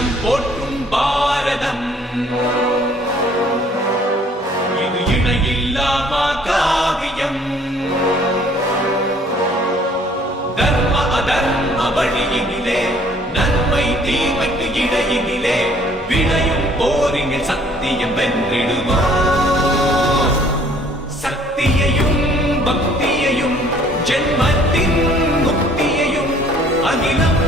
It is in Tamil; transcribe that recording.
தர்மம் போற்றும் பாரதம் இது இணையில்லாமா காவியம் தர்ம அதர்ம வழியினிலே நன்மை தீமைக்கு இடையினிலே விளையும் போரினில் சத்தியம் வென்றிடுமா சக்தியையும் பக்தியையும் ஜென்மத்தின் முக்தியையும் அகிலம்